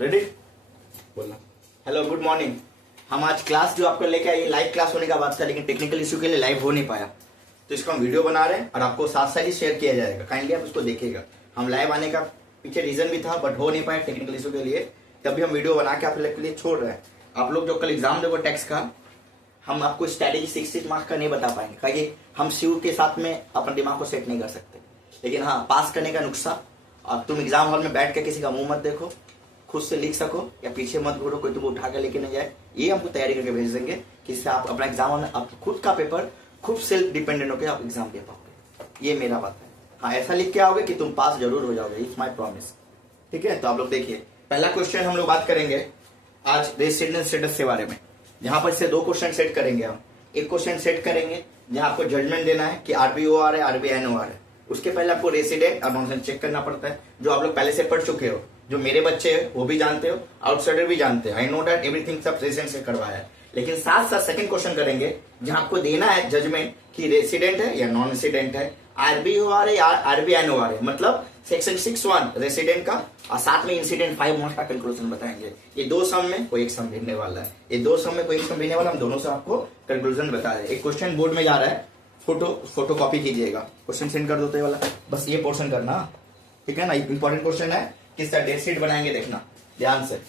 Ready बोलना। Hello good morning. हम आज क्लास जो आपको लेके आए लाइव क्लास होने का बात था, लेकिन टेक्निकल इशू के लिए लाइव हो नहीं पाया, तो इसको हम वीडियो बना रहे हैं और आपको साथ साथ ही शेयर किया जाएगा। काइंडली आप उसको देखिएगा। हम लाइव आने का पीछे रीजन भी था, बट हो नहीं पाया टेक्निकल इशू के लिए, तभी हम वीडियो बना के आप लोग के लिए छोड़ रहे हैं। आप लोग जो कल एग्जाम दोगे टैक्स का, हम आपको स्ट्रैटेजी 60 मार्क्स का नहीं बता पाएंगे, क्योंकि हम सीयू के साथ में अपने दिमाग को सेट नहीं कर सकते। लेकिन हाँ, पास करने का नुस्खा, और तुम एग्जाम हॉल में बैठ के किसी का मुंह मत देखो, खुद से लिख सको या पीछे मत घूरो, कोई तुमको उठा के लेके नहीं जाए, ये हमको तैयारी करके भेज देंगे कि इससे आप अपना एग्जाम हॉल आप खुद का पेपर खुद सेल्फ डिपेंडेंट होकर आप एग्जाम दे पाओगे। ये मेरा बात है। हाँ, ऐसा लिख के आओगे कि तुम पास जरूर हो जाओगे, इट्स माई प्रॉमिस। ठीक है, तो आप लोग देखिए, पहला क्वेश्चन हम लोग बात करेंगे आज रेसिडेंस स्टेटस के बारे में। यहाँ पर से 2 क्वेश्चन सेट करेंगे हम। एक क्वेश्चन सेट करेंगे जहाँ आपको जजमेंट देना है कि RBOR है RBNOR है। उसके पहले आपको रेसिडेंट और नॉन रेसिडेंट चेक करना पड़ता है, जो आप लोग पहले से पढ़ चुके हो, जो मेरे बच्चे हैं वो भी जानते हो, आउटसाइडर भी जानते हैं। आई नो दैट एवरीथिंग सब रेसिडेंट से करवाया है। लेकिन साथ साथ सेकंड क्वेश्चन करेंगे जहां आपको देना है जजमेंट कि रेसिडेंट है या नॉन रेसिडेंट है, RBOR है या RBNOR है। मतलब सेक्शन 6(1) रेसिडेंट का और साथ में इंसिडेंट 5 मार्क्स का कैलकुलेशन बताएंगे। ये 2 सम में कोई एक सम भिड़ने वाला है, ये 2 सम में कोई एक सम भिड़ने वाला, हम दोनों से आपको कैलकुलेशन बता रहे हैं। एक क्वेश्चन बोर्ड में जा रहा है, फोटो कॉपी कीजिएगा, क्वेश्चन सेंड कर दो तो ये वाला, बस ये पोर्शन करना, ठीक है ना। इंपॉर्टेंट क्वेश्चन है, किस तरह डेट शीट बनाएंगे देखना ध्यान से।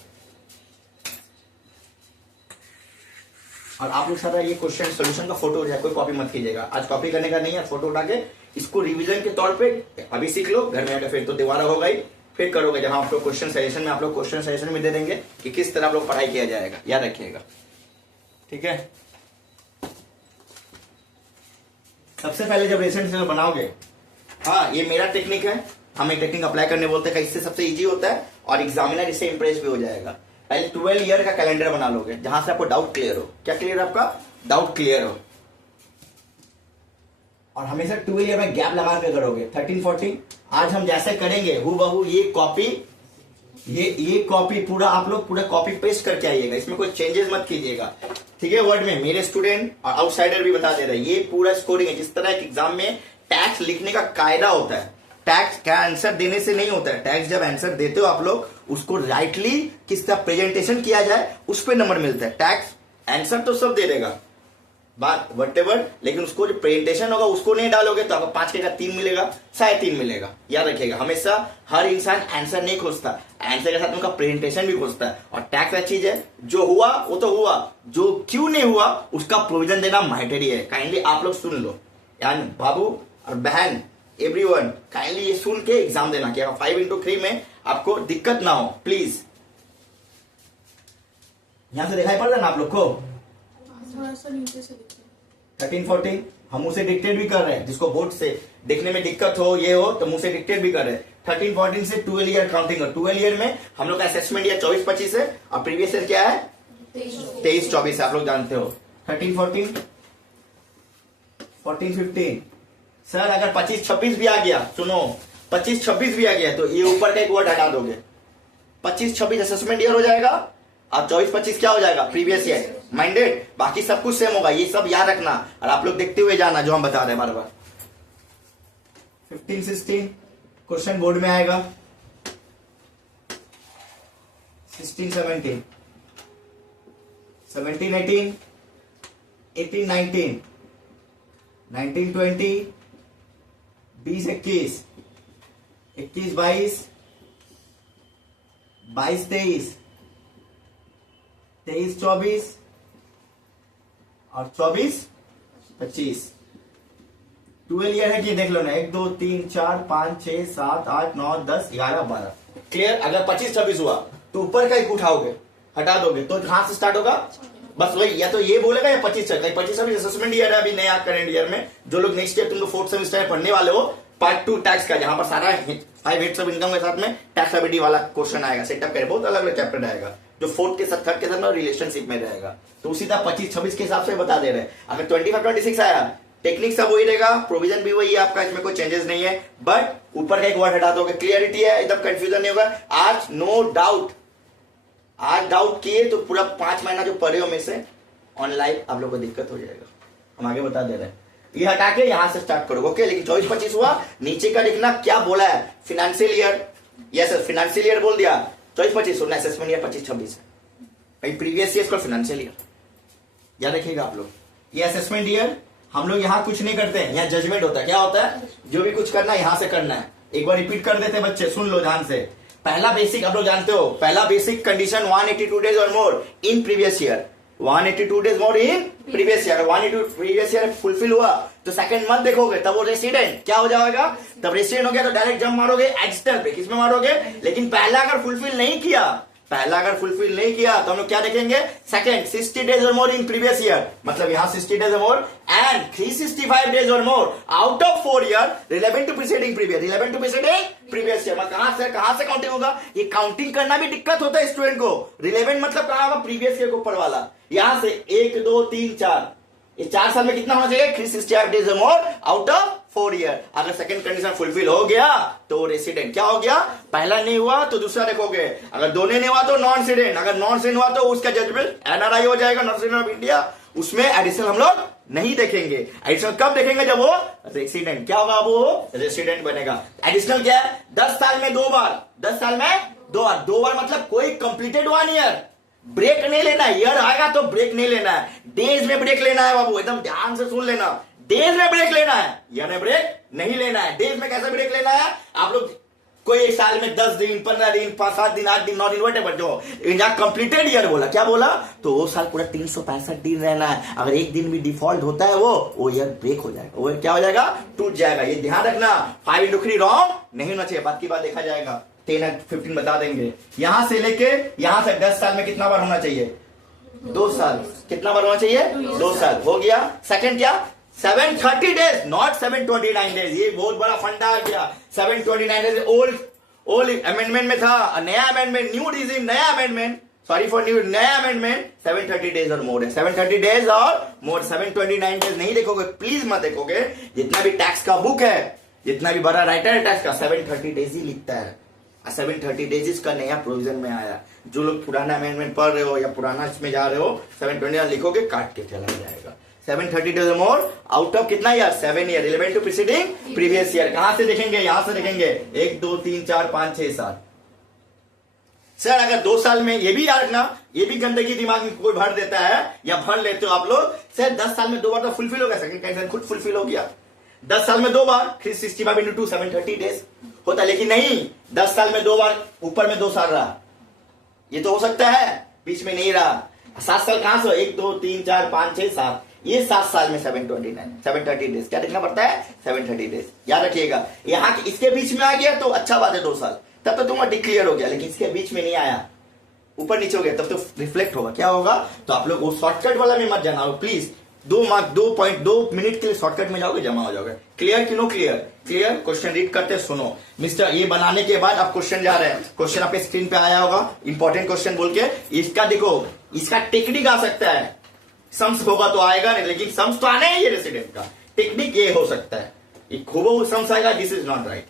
और आप लोग सारा ये क्वेश्चन सोल्यूशन का फोटो हो जाए, कोई कॉपी मत कीजिएगा। आज कॉपी करने का नहीं है, फोटो उठा के इसको रिवीजन के तौर पे अभी सीख लो, घर में आकर फिर तो दोबारा होगा ही, फिर करोगे जहां आप लोग क्वेश्चन सजेशन में, आप लोग क्वेश्चन सजेशन में दे देंगे कि किस तरह आप लोग पढ़ाई किया जाएगा, याद रखिएगा। ठीक है, सबसे पहले जब रेसेंट से बनाओगे, हाँ ये मेरा टेक्निक है, हम एक टेक्निक अप्लाई करने बोलते हैं, इससे सबसे इजी होता है और एग्जामिनर इससे इंप्रेस भी हो जाएगा। पहले 12 ईयर का कैलेंडर बना लोगे जहां से आपको डाउट क्लियर हो। क्या क्लियर है? आपका डाउट क्लियर हो। और हमेशा 12 ईयर में गैप लगा के करोगे। 13 14 आज हम जैसे करेंगे हूबहू ये कॉपी पूरा आप लोग पूरा कॉपी पेस्ट करके आइएगा, इसमें कोई चेंजेस मत कीजिएगा। ठीक है, वर्ड में मेरे स्टूडेंट और आउटसाइडर भी बता दे रहे हैं, ये पूरा स्कोरिंग है। जिस तरह एक एग्जाम में टैक्स लिखने का कायदा होता है, टैक्स क्या आंसर देने से नहीं होता है। टैक्स जब आंसर देते हो आप लोग, उसको राइटली किस तरह प्रेजेंटेशन किया जाए उस पर नंबर मिलता है। टैक्स आंसर तो सब दे देगा, बात वटेवर, लेकिन उसको जो प्रेजेंटेशन होगा उसको नहीं डालोगे तो आपको 5 का 3 मिलेगा, 3.5 मिलेगा। याद रखिएगा, हमेशा हर इंसान आंसर नहीं खोजता, आंसर के साथ उनका प्रेजेंटेशन भी खोजता है। और टैक्स क्या चीज है, जो हुआ वो तो हुआ, जो क्यों नहीं हुआ उसका प्रोविजन देना मैंडेटरी है। काइंडली आप लोग सुन लो, यानी बाबू और बहन एवरीवन, काइंडली ये सुन के एग्जाम देना कि 5x3 में आपको दिक्कत ना हो प्लीज। यहां से दिखाई पड़ रहा है ना आप लोग को? थोड़ा सा नीचे से दिखता है। 13 14 हम उसे डिक्टेट भी कर रहे हैं, जिसको बोर्ड से देखने में दिक्कत हो ये हो तो मुंह से डिक्टेट भी कर रहे हैं। 13 14 से 12 ईयर काउंटिंग हो। 12 ईयर में हम लोग का असेसमेंट ईयर 24-25 है और प्रीवियस ईयर क्या है 23-24 है, आप लोग जानते हो। 13 14 14 15 सर अगर 25-26 भी आ गया, सुनो 25-26 भी आ गया तो ये ऊपर का एक वर्ड हटा दोगे। 25-26 असेसमेंट ईयर हो जाएगा और 24-25 क्या हो जाएगा प्रीवियस ईयर, माइंडेड। बाकी सब कुछ सेम होगा, ये सब याद रखना और आप लोग देखते हुए जाना जो हम बता रहे हैं बार बार। 15 16 क्वेश्चन बोर्ड में आएगा। 16 17 17 18 18 19 19 20 20 21 21 22 22 23 23 24 और 24 25। 12 ईयर है कि देख लो ना, 1 2 3 4 5 6 7 8 9 10 11 12। क्लियर? अगर 25-26 हुआ तो ऊपर का एक उठाओगे, हटा दोगे तो कहां से स्टार्ट होगा, बस वही, या तो ये बोलेगा या 25-26 असेसमेंट ईयर है अभी नया करंट ईयर में। जो लोग नेक्स्ट ईयर तुम लोग 4th सेमेस्टर में पढ़ने वाले हो, पार्ट 2 टैक्स का, जहां पर सारा 5 हेड्स ऑफ इनकम के साथ में टैक्स एबिलिटी वाला क्वेश्चन आएगा, सेटअप करे, बहुत अलग अलग चैप्टर आएगा, जो 4th के साथ 3rd के साथ में रिलेशनशिप में रहेगा। तो उसी तरह 25-26 के हिसाब से बता दे रहे हैं। अगर 25-26 आया, टेक्निक सब वही रहेगा, प्रोविजन भी वही है आपका, इसमें कोई चेंजेस नहीं है, बट ऊपर का एक वर्ड हटा दोगे। क्लियरिटी है, एकदम कंफ्यूजन नहीं होगा। आज नो डाउट, आज डाउट किए तो पूरा 5 महीना जो पढ़े हो में से ऑन लाइव आप लोग को दिक्कत हो जाएगा, हम आगे बता दे रहे हैं। ये हटा के यहां से स्टार्ट करोगे, ओके। लेकिन 24-25 हुआ, नीचे का लिखना क्या बोला है, financial year, yes sir financial year बोल दिया, 24-25 सुनना, असेसमेंट ईयर 25-26 है भाई, प्रीवियस ईयर का फाइनेंशियल ईयर याद रखिएगा आप लोग। ये असेसमेंट ईयर हम लोग यहाँ कुछ नहीं करते हैं, यहाँ जजमेंट होता है। क्या होता है? जो भी कुछ करना है यहाँ से करना है। एक बार रिपीट कर देते हैं बच्चे, सुन लो ध्यान से। पहला बेसिक आप लोग जानते हो, पहला बेसिक कंडीशन 182 डेज और more in previous year, 182 days more in previous year, 182 previous year fulfil हुआ तो सेकंड मंथ देखोगे तब वो रेसिडेंट क्या हो जाएगा, तब रेसिडेंट हो गया तो डायरेक्ट जंप मारोगे एडिशनल पे, किसमें मारोगे? लेकिन पहला अगर फुलफिल नहीं किया, पहला अगर फुलफिल नहीं किया तो हम लोग क्या देखेंगे? सेकंड 60 डेज और मोर इन प्रीवियस ईयर, मतलब यहां 60 डेज और मोर एंड 365 डेज और more out of 4 year relevant to preceding previous, relevant to preceding previous year. कहां से काउंटिंग होगा? ये काउंटिंग करना भी दिक्कत होता है स्टूडेंट को। रिलेवेंट मतलब कहां होगा? प्रीवियस ईयर के ऊपर वाला। यहां से 1 2 3 4, ये 4 साल में कितना होना चाहिए? 365 डेज और मोर आउट ऑफ 4 ईयर। अगर सेकंड कंडीशन फुलफिल हो गया तो रेसिडेंट क्या हो गया? पहला नहीं हुआ तो दूसरा देखोगे, अगर दोनों नहीं हुआ तो नॉन सिडेंट, अगर नॉन सिडेंट हुआ तो उसका जजमेंट एनआरआई हो जाएगा, नॉन सिडेंट ऑफ इंडिया। उसमें एडिशनल हम लोग नहीं देखेंगे। एडिशनल कब देखेंगे? जब वो रेसिडेंट क्या होगा? वो रेसिडेंट बनेगा। एडिशनल क्या है? 10 साल में 2 बार, 10 साल में 2 बार मतलब कोई कंप्लीटेड 1 ईयर। ब्रेक नहीं लेना है, ईयर आएगा तो ब्रेक नहीं लेना है, डेज में ब्रेक लेना है बाबू, एकदम ध्यान से सुन लेना। डेज में ब्रेक लेना है, ईयर में ब्रेक नहीं लेना है। डेज में कैसे ब्रेक लेना है? आप लोग कोई एक साल में 10 दिन 15 दिन 5-7 दिन 8 दिन 9 दिन वटेवर जो जहां कंप्लीटेड ईयर बोला, क्या बोला? तो वो साल पूरा 365 दिन रहना है। अगर एक दिन भी डिफॉल्ट होता है वो ईयर ब्रेक हो जाएगा, वो क्या हो जाएगा? टूट जाएगा। ये ध्यान रखना, 5 into 3 रॉन्ग नहीं होना चाहिए। बात की बात देखा जाएगा, 10 और 15 बता देंगे। यहां से लेके यहां से 10 साल में कितना बार होना चाहिए? 2 साल। कितना बार होना चाहिए? 2 साल हो गया। सेकंड क्या? 730 डेज, नॉट 729 डेज। ये बहुत बड़ा फंडा आ गया। 729 डेज ओल्ड अमेंडमेंट में था, नया अमेंडमेंट न्यू रिजीम, नया अमेंडमेंट, सॉरी फॉर न्यू, नया अमेंडमेंट 730 डेज और मोर है। 730 डेज और मोर, 729 डेज नहीं देखोगे, प्लीज मत देखोगे। जितना भी टैक्स का बुक है, जितना भी बड़ा राइटर है टैक्स का, 730 डेज ही लिखता है। 730 डेज का नया प्रोविजन में आया। जो लोग पुराना अमेंडमेंट पढ़ रहे हो या पुराना इसमें जा रहे हो, 729 लिखोगे काट के चला जाएगा। 730 डेज मोर आउट ऑफ कितना year? 7 year, relevant to preceding previous year. कहां से देखेंगे? यहां से देखेंगे 1 2 3 4 5 6 7। सर अगर 2 साल में, ये भी याद रखना, ये भी गंदगी दिमाग में कोई भर देता है या भर लेते हो आप लोग। सर 10 साल में 2 बार तो फुलफिल हो गया, सेकंड कंडीशन खुद फुलफिल हो गया। 10 साल में 2 बार 365 into 2 730 डेज होता है। लेकिन नहीं, 10 साल में 2 बार, ऊपर में 2 साल रहा, ये तो हो सकता है, बीच में नहीं रहा। 7 साल कहां से? 1 2 3 4 5 6 7, ये 7 साल में 730 डेज क्या देखना पड़ता है? 730 डेज याद रखिएगा। यहाँ इसके बीच में आ गया तो अच्छा बात है, 2 साल, तब तो तुम्हारा डिक्लेयर हो गया। लेकिन इसके बीच में नहीं आया, ऊपर नीचे हो गया, तब तो रिफ्लेक्ट होगा। क्या होगा? तो आप लोग वो शॉर्टकट वाला में मत जाना प्लीज। 2 मिनट के लिए शॉर्टकट में जाओगे, जमा हो जाओगे। क्लियर कि no clear? Clear. Question read करते सुनो मिस्टर। ये बनाने के बाद आप क्वेश्चन जा रहे हैं, क्वेश्चन आपके स्क्रीन पे आया होगा, इंपॉर्टेंट क्वेश्चन बोल के। इसका देखो, इसका टेक्निक आ सकता है, सम्स होगा तो आएगा नहीं, लेकिन सम्स तो आने ही। ये रेसिडेंट का टेक्निक ये हो सकता है, ये खूब सम्स आएगा, दिस इज नॉट राइट,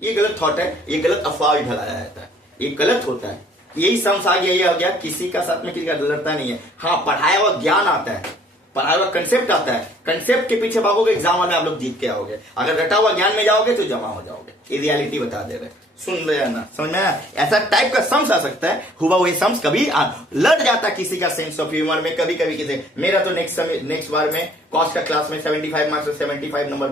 ये गलत थॉट है, ये गलत अफवाह भी फैलाया जाता है, ये गलत होता है। यही सम्स आ गया, ये हो गया, किसी का साथ में किसी का डरता नहीं है। हाँ, पढ़ाया हुआ ज्ञान आता है, पढ़ाया हुआ कंसेप्ट आता है, कंसेप्ट के पीछे भागोगे, एग्जाम में आप लोग जीत के आओगे। अगर रटा हुआ ज्ञान में जाओगे तो जमा हो जाओगे। ये रियलिटी बता दे रहे, सुन रहे ना, समझ में आया? ऐसा टाइप का सम्स आ सकता है, हुआ वही सम्स कभी लड़ जाता किसी का सेंस ऑफ ह्यूमर में, कभी कभी किसी। मेरा तो नेक्स्ट बार में कॉस्ट का क्लास में 75 मार्क्स और 75 नंबर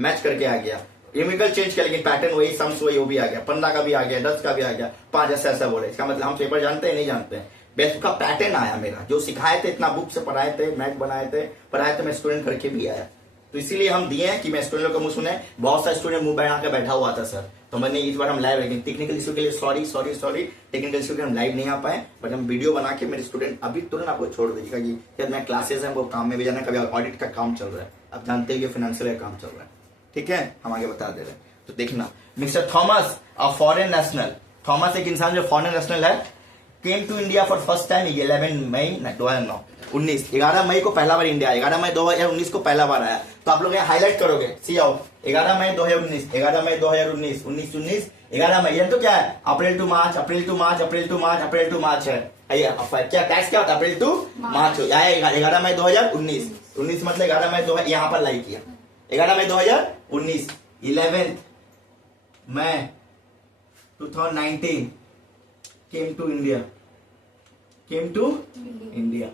मैच करके आ गया। न्यूमेरिकल चेंज किया, लेकिन पैटर्न वही, सम्स वही, वो भी आ गया, 15 का भी आ गया, 10 का भी आ गया, 5 ऐसा बोले। इसका मतलब हम पेपर जानते हैं नहीं जानते हैं, बेस्ट का पैटर्न आया मेरा, जो सिखाए थे, इतना बुक से पढ़ाए थे, मैथ पढ़ाए थे, मैं स्टूडेंट करके भी आया। तो इसीलिए हम दिए हैं कि मैं स्टूडेंट का मुंह सुने। बहुत सारे स्टूडेंट मुंह बना के बैठा हुआ था सर, तो मैंने इस बार हम लाइव, लेकिन टेक्निकल इशू के लिए सॉरी टेक्निकल इशू के हम लाइव नहीं आ पाए, बट हम वीडियो बना के मेरे स्टूडेंट अभी तुरंत आपको छोड़ दीजिएगा कि यार मैं क्लासेस हैं, वो काम में भी जाना, कभी ऑडिट का काम चल रहा है, अब जानते हैं फाइनेंशियल का काम चल रहा है, ठीक है, हम आगे बता दे रहे हैं। तो देखना, mister Thomas a foreign national, Thomas एक इंसान जो फॉरेन नेशनल है, came to India for first time 11 मई 2009 11 मई को पहला बार इंडिया, 11 मई 2019 को पहला बार आया। तो आप लोग यहाँ हाईलाइट करोगे, सी आओ, 11 मई 2019, 11 मई 2019, 19 11 मई, तो क्या है? April to March, April to March, April to March, April to March है। क्या टैक्स क्या होता है? अप्रैल टू मार्च। 11 मई 2019, 19 मतलब 11 मई 2000, यहाँ पर लाइक किया, 11 मई 2019, 11 मई 2019, came to India, came to India.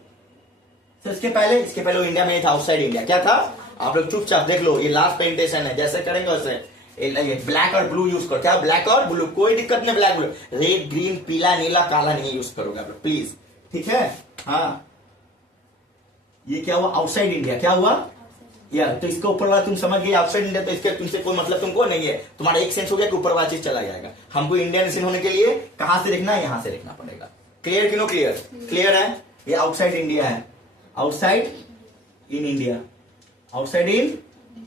तो इसके पहले वो इंडिया में नहीं था, आउटसाइड इंडिया। क्या था? आप लोग चुपचाप देख लो, ये लास्ट प्रेजेंटेशन है, जैसे करेंगे वैसे ब्लैक और ब्लू यूज करो। क्या ब्लैक और ब्लू, कोई दिक्कत नहीं, ब्लैक ब्लू, रेड ग्रीन पीला नीला काला नहीं यूज करोगे आप लोग प्लीज, ठीक है? हाँ, ये क्या हुआ? Outside India. क्या हुआ? या तो इसके ऊपर वाला तुम समझ गए, आउटसाइड इंडिया, तो इसके तुमसे कोई मतलब तुमको नहीं है, तुम्हारा एक सेंस हो गया कि ऊपर वाला चीज चला जाएगा। हमको इंडियन नेशन होने के लिए कहां से देखना है? यहां से देखना पड़ेगा। क्लियर कि नो क्लियर? क्लियर है? ये आउटसाइड इंडिया है, outside in India, outside in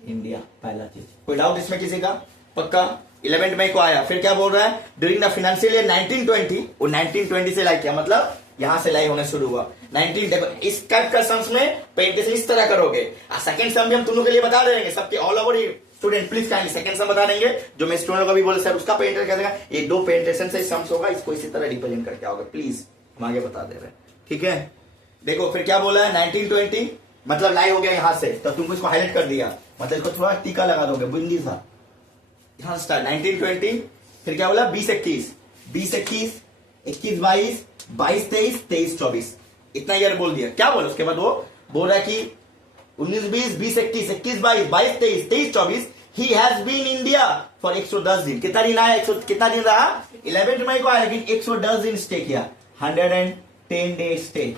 India, पहला चीज। कोई डाउट इसमें किसी का? पक्का? 11 मई को आया। फिर क्या बोल रहा है? ड्यूरिंग द फाइनेंशियल ईयर 1920, वो 1920 से लाइक किया, मतलब यहां से लाई होने शुरू हुआ। 19 देखो, इस टाइप का सम्स में पेंटेशन इस तरह करोगे। सेकंड सम भी हम तुम लोग के लिए बता देंगे, सबके all over student please kindly second सम बता देंगे, जो मैं स्टूडेंट को भी बोले सर उसका पेंटेशन कर देगा। ये 2 पेंटेशन से सम्स होगा, इसको इसी तरह रिप्रेजेंट करके आओगे, प्लीज हम आगे बता दे रहे हैं, ठीक है? देखो फिर क्या बोला है? 1920 मतलब लाई हो गया यहां से, तो तुमको इसको हाईलाइट कर दिया, मतलब इसको थोड़ा टीका लगा दोगे, बिंदी सा यहां स्टार्ट 1920। फिर क्या बोला? 20-21, 20-21, 21-22, 22-23, 23-24, इतना ईयर बोल दिया। क्या बोला उसके बाद? वो बोल रहा है कि 19-20, 20-21, 21-22, 22-23, 23-24 he has been India for 110 दिन। कितना दिन आया? कितना दिन रहा? 11 मई को आया, लेकिन 110 दिन स्टे किया, 110 डेज स्टे,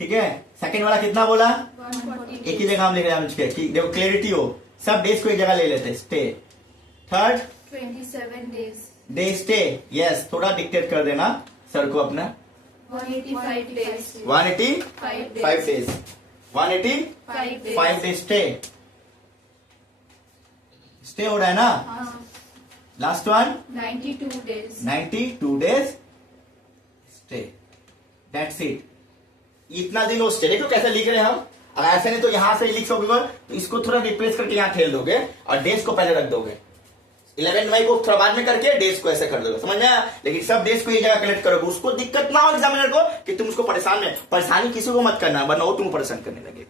ठीक है? सेकंड वाला कितना बोला? 140 एक ही जगह हम लिख रहे हैं, देखो क्लियरिटी हो, सब डेज को एक जगह ले लेते, stay. Third 27 days, day stay, yes, थोड़ा डिक्टेट कर देना सर को अपना। 185 days, 185 days, 185 days stay, stay हो रहा है ना? हाँ, last one 92 days, 92 days stay, that's it. इतना दिन वो स्टे। देखो कैसे लिख रहे हैं हम, अगर ऐसे नहीं तो यहां से लिख सकोगे, तो इसको थोड़ा रिप्लेस करके यहां ठेल दोगे और डेज को पहले रख दोगे। 11 मई को थोड़ा बाद में करके डेज को ऐसे कर दोगे, समझ आया? लेकिन सब डेज को एक जगह कलेक्ट करोगे, उसको दिक्कत ना हो एग्जामिनर को कि तुम उसको परेशानी किसी को मत करना, वरना वो तुम परेशान करने लगे।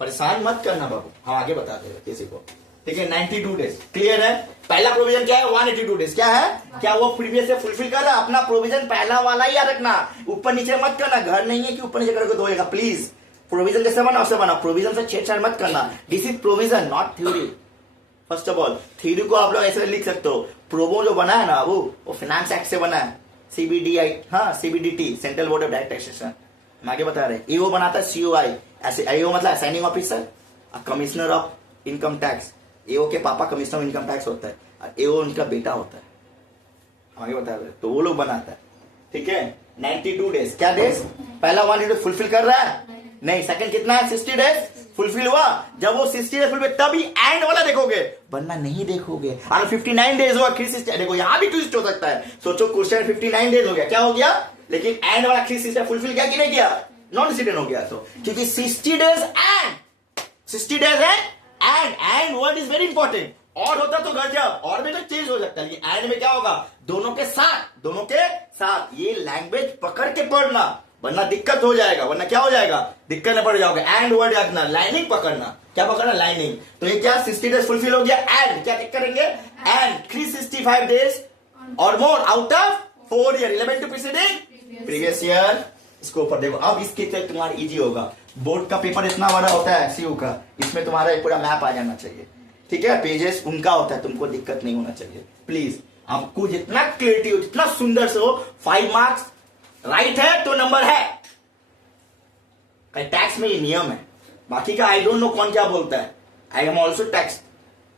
परेशान मत करना बाबू, हम आगे बता देगा किसी को, ठीक है? 92 डेज क्लियर है? पहला प्रोविजन क्या है? 182 डेज। क्या है? क्या वो प्रीवियस से फुलफिल कर रहा है? अपना प्रोविजन पहला वाला ही याद रखना, ऊपर नीचे मत करना। घर नहीं है कि ऊपर नीचे करके दो जगह, प्लीज। प्रोविजन कैसे बना उससे बना, प्रोविजन से छेड़छाड़ मत करना। This is provision not theory. First of all theory को आप लोग ऐसे लिख सकते हो, प्रोबो जो बना है ना वो फाइनेंस एक्ट से बना है, CBDI, हाँ CBDT, central board of direct taxation, हम आगे बता रहे हैं। EO बनाता है COI, ऐसे EO मतलब assigning officer, commissioner of income tax. EO के पापा कमिश्नर ऑफ इनकम टैक्स होता है और EO उनका बेटा होता है, हम आगे बता रहे हैं, तो वो लोग बनाता है, ठीक है? 92 डेज, क्या डेज? पहला 182 फुलफिल कर रहा है? नहीं। सेकंड कितना है? 60 डेज फुलफिल हुआ। जब वो 60 डेज फुलफिल तभी एंड वाला देखोगे, वरना नहीं देखोगे। और 59 डेज हुआ, 360, देखो यहां भी ट्विस्ट हो सकता है। सोचो क्वेश्चन 59 डेज हो गया, क्या हो गया? लेकिन एंड वाला 360 फुलफिल किया कि नहीं किया? नॉन रेसिडेंट हो गया। तो क्योंकि 60 days and 60 days and word is very important. और होता तो गजब, और भी तो चेंज हो सकता है, लेकिन एंड में क्या होगा? दोनों के साथ ये लैंग्वेज पकड़ के पढ़ना, वरना दिक्कत हो जाएगा। वरना क्या हो जाएगा? दिक्कत में पड़ जाओगे। एंड वर्ड रखना, लाइनिंग पकड़ना। क्या पकड़ना? लाइनिंग। तो ये क्या 60 डेज फुलफिल हो गया, एंड क्या करेंगे? एंड 365 डेज और more out of 4 year, 11 to previous year. इसको ऊपर देखो, अब इसके लिए तुम्हारा इजी होगा। बोर्ड का पेपर इतना बड़ा होता है CU का, इसमें तुम्हारा एक पूरा मैप आ जाना चाहिए, ठीक है? पेजेस उनका होता है, तुमको दिक्कत नहीं होना चाहिए प्लीज। आपको जितना क्लियरिटी हो, जितना सुंदर से हो, 5 मार्क्स राइट है तो नंबर है। टैक्स में ये नियम है, बाकी का आई डोंट नो कौन क्या बोलता है। आई एम ऑल्सो टैक्स,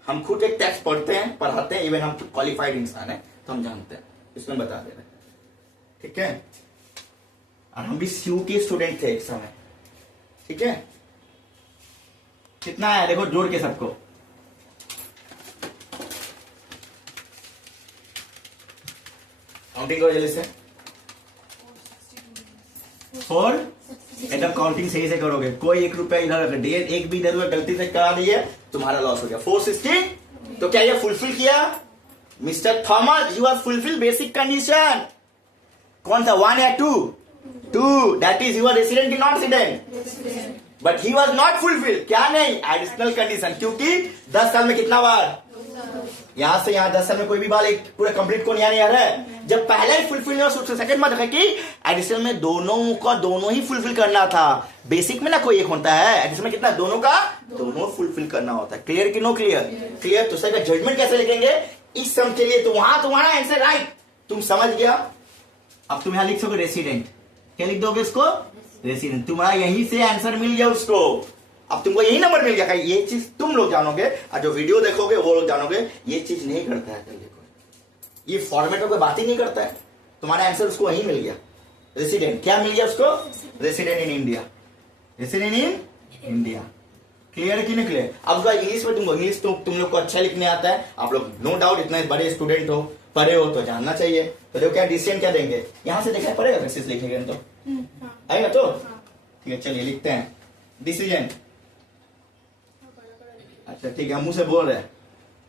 हम खुद एक टैक्स पढ़ते हैं, पढ़ाते हैं, इवन हम क्वालिफाइड इंसान है तो हम जानते हैं, इसमें बता दे रहे हैं, ठीक है? और हम भी CU के स्टूडेंट थे एक समय, ठीक है? कितना है देखो जोड़ के सबको, काउंटिंग करो जल्दी से। 4 एकदम काउंटिंग सही से करोगे, कोई 1 रुपया इधर डेढ़ एक भी इधर गलती से करा दिए तुम्हारा लॉस हो गया। 460, तो क्या ये फुलफिल किया? Mister Thomas, you have fulfil basic condition. कौन सा 1 या 2? 2, दैट इज यूर रेसिडेंट की non resident, but he was not fulfil. क्या नहीं? एडिशनल कंडीशन, क्योंकि 10 साल में कितना बार? यहाँ से यहाँ 10 साल में कोई भी बाल एक पूरा कंप्लीट को नहीं आने आ रहा है। जब पहला ही फुलफिल हो सेकंड मत कि एडिशन में दोनों का दोनों ही फुलफिल करना था। बेसिक में ना कोई एक होता है, एडिशन में कितना दोनों का दोनों फुलफिल करना होता है। क्लियर कि नो क्लियर? क्लियर। तो सर का जजमेंट कैसे लिखेंगे इस सम के लिए? तो वहां तुम्हारा आंसर राइट, तुम समझ गया। अब तुम यहां लिख सकोगे रेसिडेंट, क्या लिख दोगे इसको? रेसिडेंट। तुम्हारा यहीं से आंसर मिल गया उसको। अब तुमको यही नंबर मिल गया। ये चीज तुम लोग जानोगे और जो वीडियो देखोगे वो लोग जानोगे। ये चीज नहीं करता है, देखो ये फॉर्मेट में कोई बात ही नहीं करता है। तुम्हारा आंसर उसको वही मिल गया। रेसिडेंट क्या मिल गया उसको? Resident in India, resident in India. Clear कि नहीं क्लियर? अब इंग्लिश में तुमको इंग्लिश तो तुम लोग को अच्छा लिखने आता है। आप लोग नो डाउट इतने बड़े स्टूडेंट हो, पढ़े हो तो जानना चाहिए। तो देखो क्या डिसीजन क्या देंगे, यहां से देखना पड़ेगा सक्सेस लिखेंगे तो आएगा। तो ठीक है चलिए लिखते हैं डिसीजन। अच्छा ठीक है, हम मुंह से बोल रहे हैं।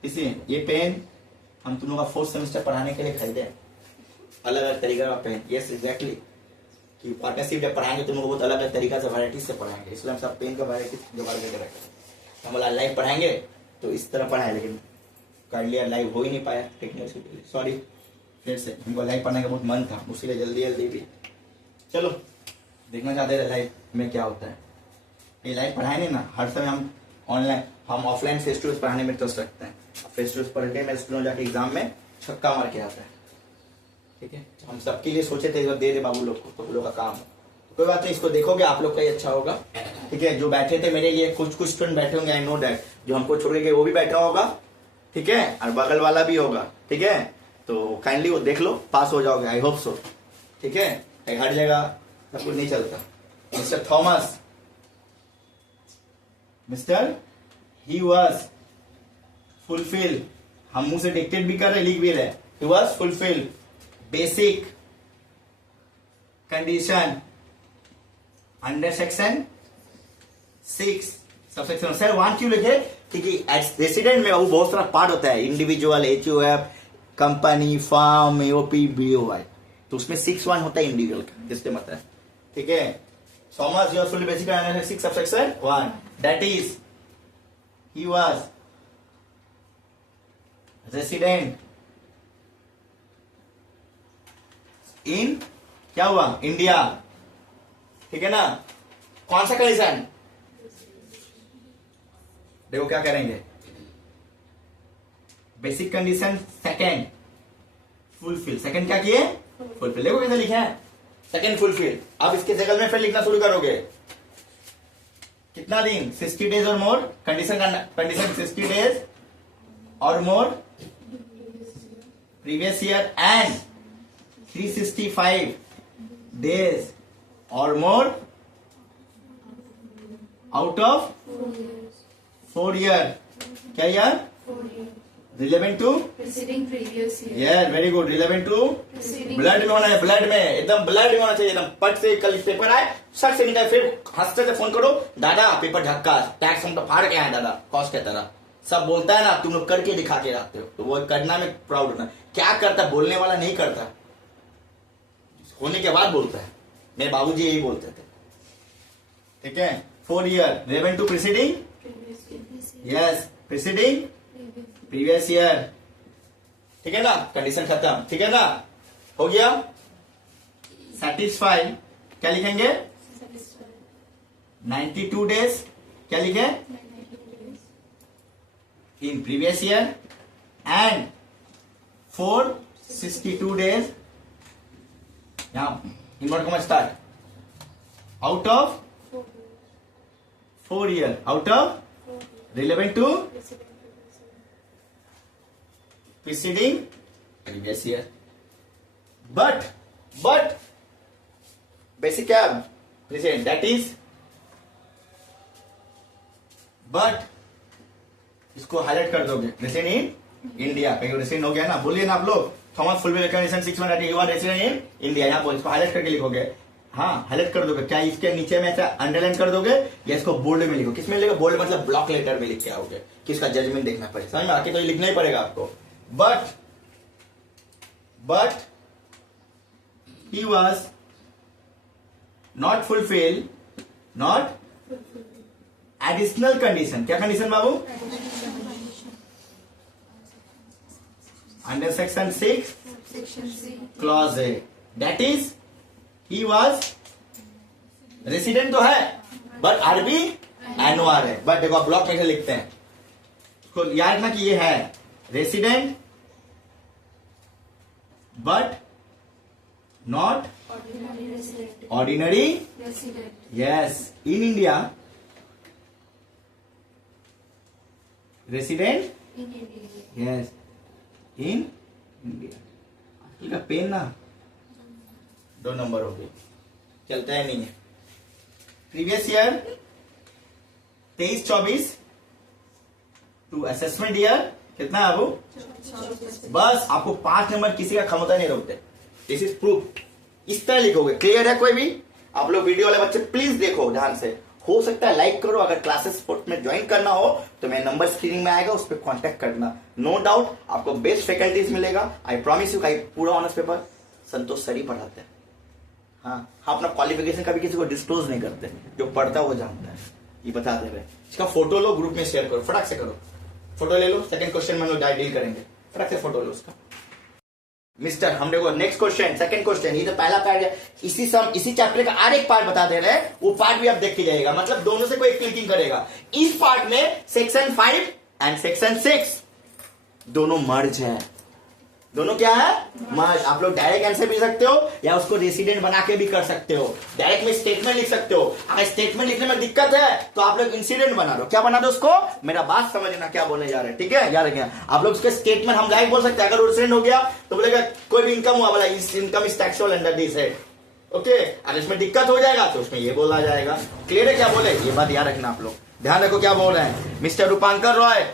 इसी ये पेन हम तुम लोग का 4th सेमेस्टर पढ़ाने के लिए खरीदे, अलग अलग तरीका का पेन। यस एग्जैक्टली, कि पार्टनरशिप जब पढ़ाएंगे तुम लोग बहुत अलग अलग तरीका से वैरायटी से पढ़ाएंगे। इसलिए हम सब पेन का वैरायटी जुगाड़ करके रखें। हम लाइव पढ़ाएंगे तो इस तरह पढ़ाए, लेकिन कर लिया लाइव हो ही नहीं पाया टेक्निकल, सॉरी। फिर से हमको लाइव पढ़ने का बहुत मन था, उसीलिए जल्दी जल्दी भी। चलो देखना चाहते थे लाइव में क्या होता है। ये लाइव पढ़ाए नहीं ना, हर समय हम ऑनलाइन, हम ऑफलाइन फेस टू फेस पढ़ाने में इंटरेस्ट रखते हैं। फेस टू फेस पढ़ के मैं स्कूलों जाके एग्जाम में छक्का मार के आता है। ठीक है, हम सबके लिए सोचे थे दे दे बाबू लोग को, तो लोग का काम है। तो कोई बात नहीं, इसको देखोगे आप लोग का ही अच्छा होगा। ठीक है, जो बैठे थे मेरे लिए कुछ स्टूडेंट बैठे होंगे, आई नो दैट। जो हमको छोड़ के गए वो भी बैठा होगा, ठीक है, और बगल वाला भी होगा। ठीक है, तो काइंडली वो देख लो, पास हो जाओगे, आई होप सो। ठीक है, हर जगह सब कुछ नहीं चलता। Mister Thomas, mister he was fulfil, हम मुंह से डिक्टेट भी कर रहे, लिख भी रहे। ही was fulfil basic condition under section 6 subsection. Sir 1 क्यों लिखे? क्योंकि रेसिडेंट में वो बहुत सारा पार्ट होता है, individual, HUF, company, firm, AOP, BOY। तो उसमें 6(1) होता है इंडिविजुअल का, जिससे मतलब है। ठीक है, Thomas your full basic under 6 subsection 1, that is he was resident in, क्या हुआ, इंडिया। ठीक है ना, कौन सा कंडीशन? देखो क्या करेंगे, basic condition second fulfil. Second क्या किए? फुलफिल। देखो कैसे लिखा है, सेकंड फुलफिल। अब इसके जगह में फिर लिखना शुरू करोगे। कितना दिन? 60 डेज और मोर। कंडीशन 60 डेज और more previous year and 365 days or more out of 4 year. क्या यार? Relevant to preceding previous year. Yeah, very good. Relevant to Preceding blood में होना है, ब्लड में एकदम ब्लड में होना चाहिए एकदम। पट से कल पेपर आए सट से निकाल, फिर हंसते से फोन करो, दादा पेपर झक्का, टैक्स हम तो फाड़ के आए दादा, कॉस्ट के तरह सब बोलता है ना, तुम लोग करके दिखा के आते हो। तो वो करना में प्राउड होना। क्या करता है बोलने वाला, नहीं करता, होने के बाद बोलता है। मेरे बाबूजी यही बोलते थे। ठीक है, 4 year relevant to preceding, yes preceding previous year. ठीक है ना, कंडीशन खत्म। ठीक है ना, हो गया। सेटिस्फाई क्या लिखेंगे? 92 days क्या लिखे? In previous year and 462 days, यहां inverted comma start, out of 4 year, out of relevant to preceding previous year. But basic क्या present, that is but इसको हाईलाइट कर दोगे, रेसिडेंट इन इंडिया। कहीं रेसिडेंट हो गया ना, बोलिए ना आप लोग। Thomas fulfil condition 6 resident in India, यहाँ पर इसको हाईलाइट करके लिखोगे। हाँ हाईलाइट कर दोगे। क्या इसके नीचे में ऐसा अंडरलाइन कर दोगे या इसको बोल्ड में लिखो? किसमें लिखो? बोल्ड मतलब ब्लॉक लेटर में लिख के आओगे, किसका जजमेंट देखना पड़ेगा। समझ में आके तो लिखना ही पड़ेगा आपको। But he was not fulfilled, not additional condition. क्या कंडीशन बाबू? Under section 6 Section C. Clause A, that is he was resident तो है बट आरबी एनओआर है, बट देखो ब्लॉक कैसे लिखते हैं उसको याद रखना कि ये है resident but not Ordinary resident. Ordinary, Resident. Yes, in India resident, In India. Yes, in India. का पेन ना 2 नंबर हो गए, चलता है नहीं है। Previous year 23-24 to assessment year कितना है वो? बस आपको 5 नंबर किसी का क्षमता नहीं रोकते। This is proof. इस तरह लिखोगे, क्लियर है? कोई भी आप लोग वीडियो वाले बच्चे प्लीज देखो ध्यान से, हो सकता है लाइक करो। अगर क्लासेस स्पोर्ट में ज्वाइन करना हो तो मेरा नंबर स्क्रीन में आएगा, उस पर कॉन्टेक्ट करना। नो डाउट आपको बेस्ट फैकल्टीज मिलेगा। I promise you. पूरा ऑनर्स पेपर संतोष सर ही पढ़ाते हैं। हाँ, अपना क्वालिफिकेशन कभी किसी को डिस्क्लोज नहीं करते, जो पढ़ता है वो जानता है, ये बता दे रहे। इसका फोटो लो, ग्रुप में शेयर करो, फटाक से करो, फोटो ले लो। सेकंड क्वेश्चन में लोग डील करेंगे, फटाक से फोटो लो उसका। मिस्टर, हम देखो नेक्स्ट क्वेश्चन, सेकंड क्वेश्चन। ये तो पहला पार्ट है, इसी चैप्टर का और एक पार्ट बता दे रहे हैं, वो पार्ट भी आप देख के जाएगा, मतलब दोनों से कोई क्लिकिंग करेगा। इस पार्ट में सेक्शन 5 एंड सेक्शन 6 दोनों मर्ज है। दोनों क्या है? मर्ज। आप लोग डायरेक्ट आंसर भी सकते हो या उसको रेसिडेंट बना के भी कर सकते हो। डायरेक्ट में स्टेटमेंट लिख सकते हो। अगर स्टेटमेंट लिखने में दिक्कत है तो आप लोग इंसिडेंट बना दो। क्या बना दो उसको? मेरा बात समझना क्या बोलने जा रहे हैं, ठीक है? याद रखिए, आप लोग उसके स्टेटमेंट हम डायरेक्ट बोल सकते हैं। अगर रेसिडेंट हो गया तो बोलेगा कोई भी इनकम हुआ, बोला इस income is taxable under this है, ओके। अगर इसमें दिक्कत हो जाएगा तो उसमें ये बोला जाएगा। क्लियर है क्या बोले? ये बात याद रखना आप लोग। ध्यान रखो क्या बोल रहे हैं। Mister Rupankar Roy,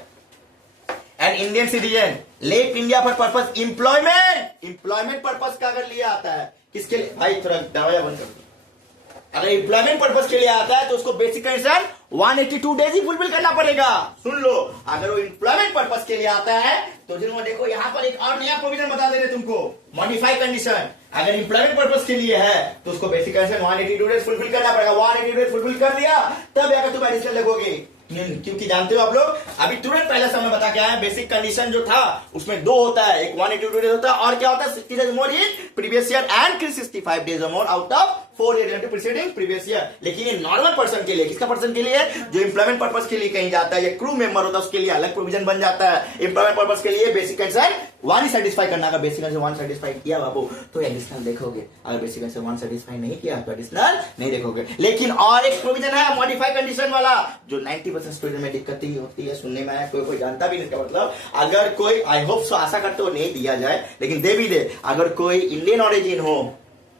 an Indian citizen, left India for purpose employment purpose का अगर लिया आता है, किसके लिए भाई? थोड़ा दरवाजा बंद कर दो। अगर एम्प्लॉयमेंट पर्पस के लिए आता है तो उसको बेसिक कंडीशन 182 डेज ही फुलफिल करना पड़ेगा। सुन लो, अगर वो एम्प्लॉयमेंट पर्पस के लिए आता है तो जिन्होंने देखो यहाँ पर एक और नया प्रोविजन बता दे रहे तुमको, मॉडिफाई कंडीशन। अगर एम्प्लॉयमेंट पर्पस के लिए है तो उसको बेसिक कंडीशन 182 डेज फुलफिल करना पड़ेगा। 182 डेज फुलफिल कर दिया तब अगर तुम एडिशनल लगोगे, क्योंकि जानते हो आप लोग, अभी तुरंत पहले समय बता के आए, बेसिक कंडीशन जो था उसमें 2 होता है, एक 182 डेज होता है और क्या होता है 60 days more in previous year and 365 days more out of 4 year preceding previous year. लेकिन ये नॉर्मल पर्सन के लिए, किसका पर्सन के लिए? जो एम्प्लॉयमेंट पर्पस के लिए कहीं जाता है या क्रू मेंबर होता है उसके लिए अलग प्रोविजन बन जाता है। एम्प्लॉयमेंट पर्पस के लिए बेसिक कंडीशन 1 ही सेटिस्फाई करना। अगर बेसिक कंडीशन 1 सेटिस्फाई किया बाबू तो एडिशनल देखोगे, अगर बेसिक कंडीशन 1 सेटिस्फाई नहीं किया तो एडिशनल नहीं देखोगे। लेकिन और एक प्रोविजन है मॉडिफाई कंडीशन वाला, जो 90% स्टूडेंट में दिक्कत ही होती है, सुनने में आया, कोई जानता भी नहीं इसका मतलब। अगर कोई, आई होप सो, आशा करते हो नहीं दिया जाए, लेकिन दे भी दे। अगर कोई इंडियन ओरिजिन हो,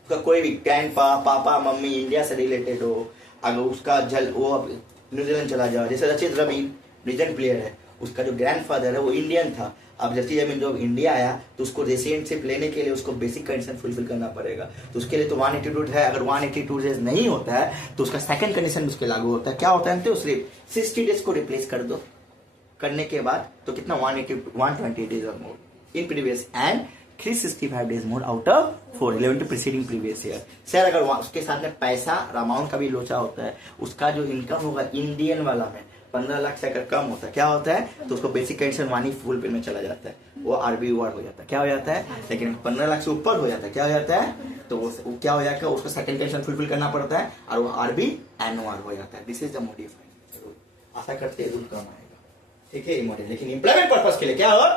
उसका कोई भी ग्रैंडपा, पापा, मम्मी इंडिया से रिलेटेड हो, अगर उसका वो न्यूजीलैंड चला जाए, जैसे रचित रवि रीजन प्लेयर है, उसका जो ग्रैंडफादर है वो इंडियन था, अब रचित रवि जब इंडिया आया तो उसको रेसिडेंटशिप लेने के लिए उसको बेसिक कंडीशन फुलफिल करना पड़ेगा। तो उसके लिए तो 182 है। अगर 182 डेज नहीं होता है तो उसका सेकंड कंडीशन उसके लागू होता है। क्या होता है? तो सिर्फ 60 डेज को रिप्लेस कर दो, करने के बाद तो कितना 120 डेज और more in previous and 365 days more out of 411 to preceding previous year. Sir अगर उसके साथ में पैसा अमाउंट का भी लोचा होता है, उसका जो इनकम होगा इंडियन वाला में 15 लाख से अगर कम होता है, क्या होता है? तो उसको बेसिक कंडीशन 1 ही फुल पे में चला जाता है, वो आरबी हो जाता है। क्या हो जाता है? लेकिन 15 लाख से ऊपर हो जाता है, क्या हो जाता है? तो वो क्या हो जाएगा? उसको सेकंड कंडीशन फुलफिल करना पड़ता है और वो आरबी एनओआर हो जाता है। This is the modified rule. आशा करते हैं रूल कम आएगा, ठीक है? मॉडल। लेकिन एम्प्लॉयमेंट पर्पस के लिए क्या हो,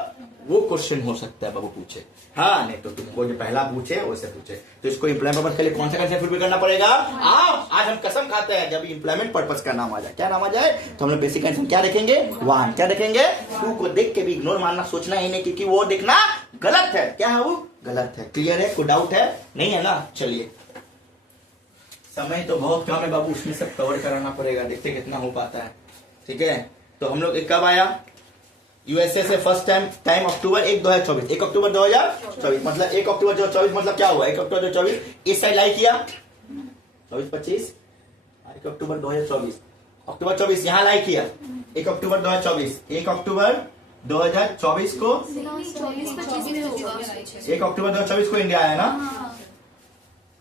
वो क्वेश्चन हो सकता है बाबू पूछे। हाँ, नहीं तो तुमको जो पहला पूछे वैसे पूछे, तो इसको एम्प्लॉयमेंट पर्पस के लिए कौन सा कंसेप्ट फुलफिल करना पड़ेगा? आज हम कसम खाते हैं जब एम्प्लॉयमेंट पर्पस का नाम आ जाए, क्या नाम आ जाए, तो हम लोग बेसिक कंसेप्ट क्या रखेंगे? 1। क्या रखेंगे? 2 को देख के भी इग्नोर मानना, सोचना ही नहीं, क्योंकि वो देखना गलत है। क्या है वो? गलत है। क्लियर है? कोई डाउट है? नहीं है ना? चलिए, समय तो बहुत कम है बाबू, उसमें सब कवर कराना पड़ेगा, देखते कितना हो पाता है, ठीक है? तो हम लोग कब आया यूएसए से फर्स्ट टाइम अक्टूबर 1, 2024, 1 अक्टूबर 2024, मतलब 1 अक्टूबर 2024 मतलब क्या हुआ? 1 अक्टूबर 2024 इस साइड लाई किया, 24-25, 1 अक्टूबर 2024, अक्टूबर 24 यहाँ लाई किया, 1 अक्टूबर 2024, 1 अक्टूबर 2024 को 24-25 में होगा। 1 अक्टूबर 2024 को इंडिया आया ना?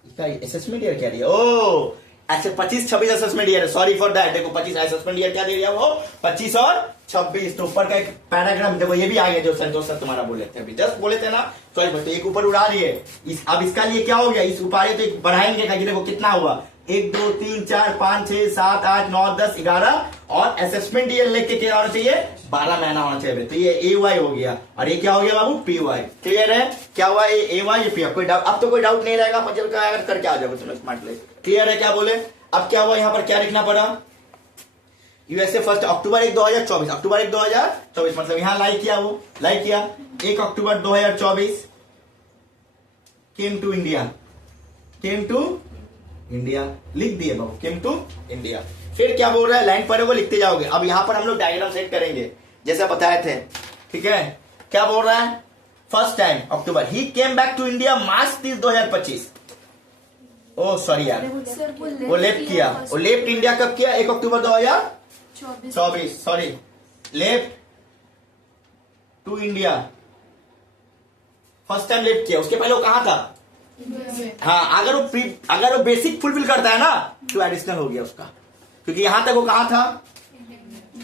इसका असेसमेंट ईयर क्या दिया? ओ अच्छा 25-26 असेसमेंट ईयर है, सॉरी फॉर दैट। देखो 25 असेसमेंट ईयर क्या दे दिया वो, 25 और 26। तो ऊपर का एक पैराग्राफ देखो, ये भी आ गया जो संतोष सर तुम्हारा बोले थे अभी, जस्ट बोले थे ना। सॉरी बच्चों, एक ऊपर उड़ा रही है अब इसका लिए क्या हो गया, इस ऊपर तो एक बढ़ाएंगे, देखो कितना हुआ, 1 2 3 4 5 6 7 8 9 10 11 और असेसमेंट ईयर लेके क्या होना चाहिए, 12 महीना होना चाहिए। तो ये AY हो गया और ये क्या हो गया बाबू, PY। क्लियर है, क्या हुआ, ये AY ये PY। कोई डाउट, अब तो कोई डाउट नहीं रहेगा, पजल का अगर करके आ जाओगे तुम स्मार्टली। क्लियर है, क्या बोले। अब क्या हुआ, यहाँ पर क्या लिखना पड़ा, USA फर्स्ट अक्टूबर 1 2024, अक्टूबर 1 2024 मतलब यहाँ लाइक किया, वो लाइक किया 1 अक्टूबर 2024 came to India, came to India लिख दिए बाबू, केम टू इंडिया। फिर क्या बोल रहा है, लाइन पर है वो लिखते जाओगे। अब यहां पर हम लोग डायग्राम सेट करेंगे जैसा बताए थे, ठीक है। क्या बोल रहा है, first time October, he came back to India March 30 2025। Oh sorry यार, सर वो लेफ्ट किया, वो लेफ्ट इंडिया कब किया, 1 अक्टूबर 2024, sorry left to India first time left किया। उसके पहले वो कहां था, हाँ अगर वो बेसिक फुलफिल करता है ना तो एडिशनल हो गया उसका, क्योंकि यहां तक वो कहां था,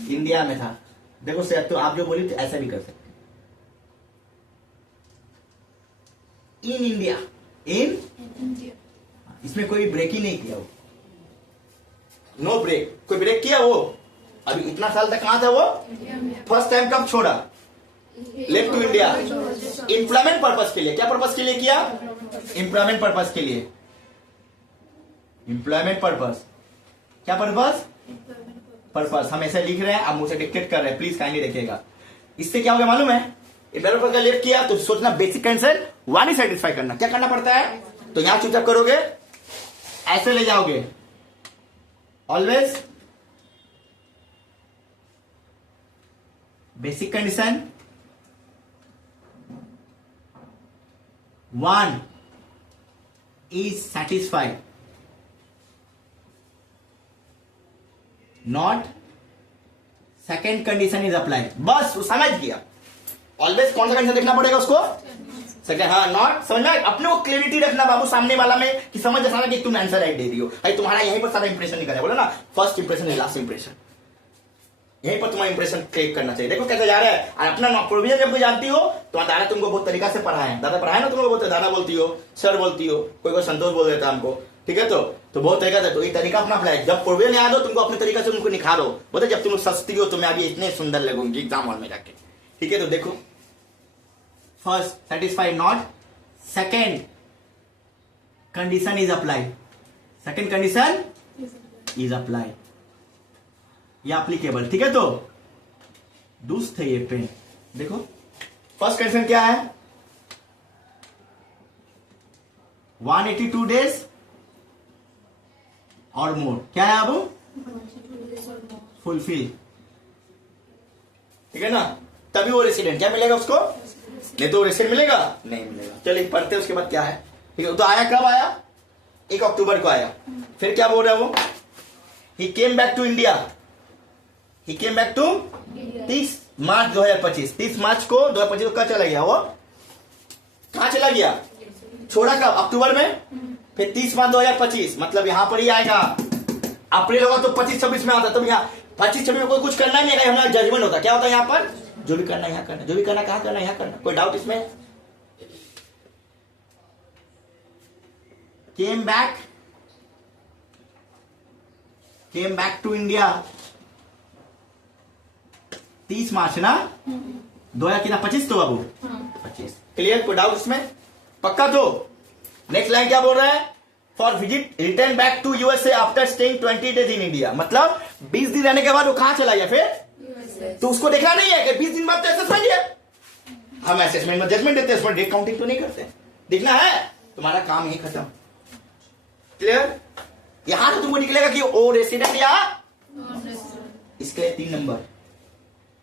इंडिया में था। देखो सर, तो आप जो बोली तो ऐसा भी कर सकते, इन इंडिया, इन इसमें कोई ब्रेक ही नहीं किया वो, नो ब्रेक, कोई ब्रेक किया वो, अभी इतना साल तक कहां था वो, फर्स्ट टाइम कब छोड़ा, left to India, employment purpose के लिए। क्या पर्पस के लिए किया, एम्प्लॉयमेंट पर्पस के लिए, एम्प्लॉयमेंट पर्पस, क्या पर्पस, पर्पस। हम ऐसे लिख रहे हैं, आप मुझसे डिक्टेट कर रहे हैं, प्लीज काइंडली देखिएगा। इससे क्या हो गया मालूम है, एम्प्लॉयमेंट पर्पस का लेफ्ट किया तो सोचना बेसिक कंसेप्ट वन ही सेटिस्फाई करना, क्या करना पड़ता है, तो यहां चुपचाप करोगे, ऐसे ले जाओगे, always basic condition 1 is satisfied, not second condition is applied। बस वो समझ गया, ऑलवेज कौन सा कंडीशन देखना पड़ेगा उसको, सेकंड, हाँ नॉट, समझ में अपने को क्लियरिटी रखना बाबू सामने वाला में, कि समझ जैसा कि तुम आंसर राइट दे रही हो, भाई तुम्हारा यहीं पर सारा इंप्रेशन निकल बोला ना, फर्स्ट इंप्रेशन है लास्ट इंप्रेशन, यहीं पर तुम्हारा इंप्रेशन क्रिएट करना चाहिए। देखो कैसे जा रहा है, और अपना प्रोविजन जब जानती हो तो दादा तुमको बहुत तरीका से पढ़ाए हैं, दादा पढ़ाए ना तुमको, बहुत दादा बोलती हो, सर बोलती हो, कोई संतोष बोल देता हमको, ठीक है। तो बहुत तरीका से, तो ये तरीका अपना अप्लाई, जब प्रोविजन याद हो तुमको अपने तरीका से उनको निखारो, बोलते जब तुम सस्ती हो तो मैं अभी इतने सुंदर लगूंगी एग्जाम हॉल में जाके, ठीक है। तो देखो first satisfied not, second condition is apply, second condition is apply, ये एप्लीकेबल, ठीक है। तो दुष्ट है ये पेन, देखो फर्स्ट कंडीशन क्या है, 182 डेज और मोर, क्या है अब फुलफिल, ठीक है ना, तभी वो रेसिडेंट क्या मिलेगा उसको, नहीं तो रेसिडेंट मिलेगा, नहीं मिलेगा। चलिए पढ़ते उसके बाद क्या है, ठीक है। तो आया कब आया, 1 अक्टूबर को आया। फिर क्या बोल रहा है वो, he came back to India, he came back to 30 March 2025, 30 March को 2025 को कहाँ चला गया वो, कहाँ चला गया, छोड़ा कब, अक्टूबर में, फिर 30 मार्च 2025 मतलब यहां पर ही आएगा, अप्रैल होगा तो 25-26 में आता, तब यहाँ 25-26 में कोई कुछ करना नहीं है, हमारा जजमेंट होता, क्या होता है यहाँ पर, जो भी करना यहाँ करना, जो भी करना कहाँ करना यहाँ करना, कोई डाउट इसमें। केम बैक टू इंडिया 30 मार्च ना, 2025 तो बाबू 25, क्लियर, कोई डाउट इसमें, पक्का। तो नेक्स्ट लाइन क्या बोल रहा है, for visit return back to USA after staying 20 days in India, मतलब 20 दिन रहने के बाद वो कहां चला गया फिर, तो उसको देखना नहीं है कि 20 दिन बाद तो असेसमेंट है, हम असेसमेंट में जजमेंट देते हैं, उसमें डेट काउंटिंग तो नहीं करते, देखना है, तुम्हारा काम यही खत्म, क्लियर। यहां तो तुमको निकलेगा कि ओ रेसिडेंट या, इसके लिए 3 नंबर,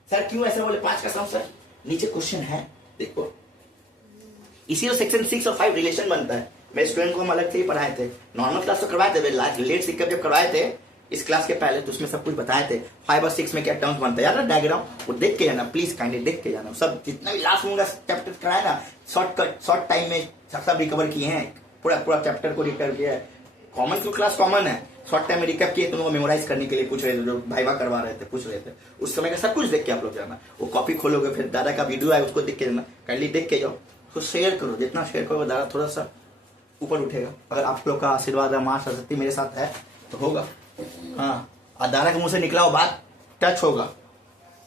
सर क्यों ऐसा बोले, 5 का सम सर, नीचे क्वेश्चन है देखो, इसी तो सेक्शन 6 और 5 रिलेशन बनता है। मेरे स्टूडेंट को हम अलग से ही पढ़ाए थे, नॉर्मल क्लास तो करवाए थे, लेट सिक्कर जब करवाए थे इस क्लास के पहले तो उसमें सब कुछ बताए थे, 5 और 6 में क्या टर्म्स बनता है यार, डायग्राम वो देख के जाना, प्लीज काइंडली देख के जाना, सब जितना भी लास्ट में चैप्टर कराया ना, शॉर्ट टाइम में सब रिकवर किए हैं, पूरा चैप्टर को रिकवर किया है, कॉमन तो क्लास कॉमन है, शॉर्ट टाइम में रिकैप किए, तुम लोग मेमोराइज करने के लिए पूछ रहे थे, जो भाईवा करवा रहे थे पूछ रहे थे, उस समय का सब कुछ देख के आप लोग जाना। वो कॉपी खोलोगे, फिर दादा का वीडियो है उसको देख के जाना, काइंडली देख के जाओ, उसको शेयर करो, जितना शेयर करोगे दादा थोड़ा सा ऊपर उठेगा। अगर आप लोग का आशीर्वाद है, माँ सरस्वती मेरे साथ है तो होगा। हाँ, और दादा के मुंह से निकला वो बात टच होगा।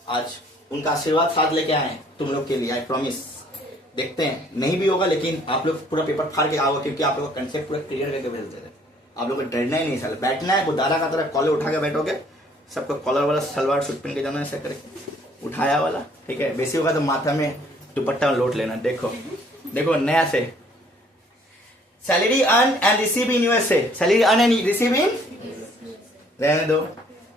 आज उनका आशीर्वाद साथ लेके आए हैं तुम लोग के लिए, आई प्रॉमिस। देखते हैं, नहीं भी होगा लेकिन आप लोग पूरा पेपर फाड़ के आओगे, क्योंकि आप लोग का कंसेप्ट पूरा क्लियर करके भेजते थे। आप लोग को डरना ही नहीं, साल बैठना है, वो दादा का तरह कॉलर उठा के बैठोगे, सबको कॉलर वाला सलवार सूट पहन के जाना, ऐसा करके उठाया वाला, ठीक है। बेसी होगा तो माथा में दुपट्टा लोट लेना। देखो देखो नया से, salary earn and receive in USA, salary earn and receive in, रहने दो,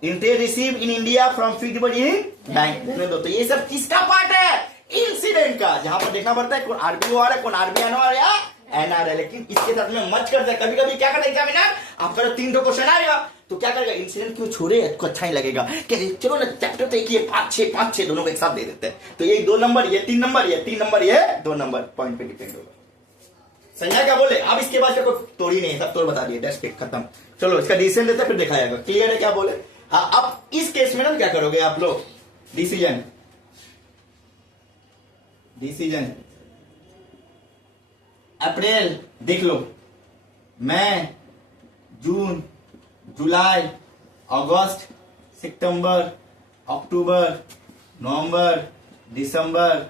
interest receive in India from fixed deposit in bank, रहने दो। तो ये सब किसका पार्ट है? इंसिडेंट का, जहां पर देखना पड़ता है कौन आरबीओ आ रहा है, कौन आरबीआई आ रहा है, एनआर है। लेकिन इसके साथ में मच करता है, कभी कभी क्या करता है एग्जामिनर, आपका जो 3 क्वेश्चन आएगा तो क्या करेगा, इंसिडेंट क्यों छोड़े, आपको अच्छा ही लगेगा कि चलो ना चैप्टर तो एक ही है, 5 6 दोनों को एक साथ दे देते हैं। तो ये 2 नंबर, ये 3 नंबर, ये 3 नंबर, ये 2 नंबर, पॉइंट पे डिपेंड होगा। संजय क्या बोले, अब इसके बाद कोई तोड़ी नहीं, सब तोड़ बता दिए, टेस्ट के खत्म। चलो इसका डिसीजन देते फिर देखा जाएगा, क्लियर है क्या बोले। हाँ, अब इस केस में ना क्या करोगे आप लोग, डिसीजन अप्रैल देख लो, मई, जून, जुलाई, अगस्त, सितंबर, अक्टूबर, नवंबर, दिसंबर,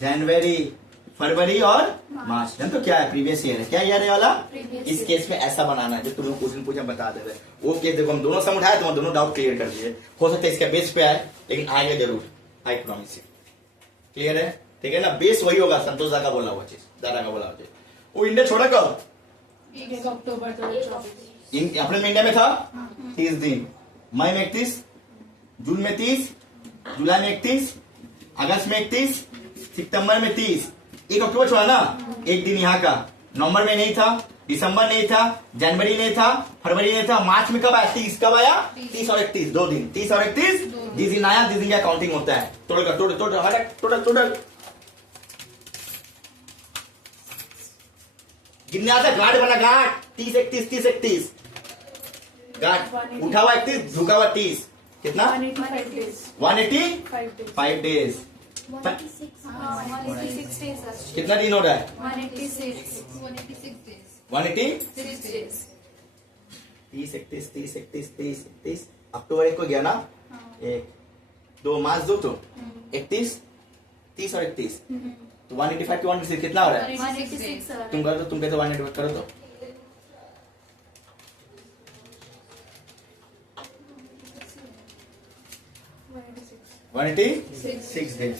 जनवरी, फरवरी और मार्च। जान तो क्या है, प्रीवियस ईयर है, क्या ईयर है वाला। इस केस में ऐसा बनाना है जो तुम लोग क्वेश्चन पूछा बता दे रहे। वो केस देखो हम दोनों सम उठाए, तुम दोनों डाउट क्लियर कर दिए। हो सकता है इसका बेस पे आए, लेकिन आएगा जरूर, आई प्रॉमिस यू। क्लियर है, ठीक है ना। बेस वही होगा, संतोष दा का बोला हुआ चीज, दादा का बोला हुआ चीज। वो इंडिया छोड़ा कब, 1 अक्टूबर 2024। अप्रैल में इंडिया में था 30 दिन, मई में 31, जून में 30, जुलाई में 31, अगस्त में 31, सितंबर में 30, 1 अक्टूबर छोड़ा ना, एक दिन यहाँ का। नवंबर में नहीं था, दिसंबर नहीं था, जनवरी नहीं था, फरवरी नहीं था, मार्च में कब आया, 30 कब आया, 30 और 31 2 दिन, 30 और 31 जिस दिन आया, जिस दिन का काउंटिंग होता है। टोटल टोटल कितने आता है, गांठ बना गांठ, 30 31 गांठ, उठा हुआ 31, झुका हुआ 30, कितना 185 days। 185 डेज। 186 days। कितना दिन हो रहा है, 186 186 days। 30 अक्टूबर 1 को गया ना, 1 2 मार्च 2 तो 31 30 और 31 तो 185 के 186 कितना हो रहा है। 186 तुम करो तो, तुम कहते 185 करो तो, वन 186 डेज,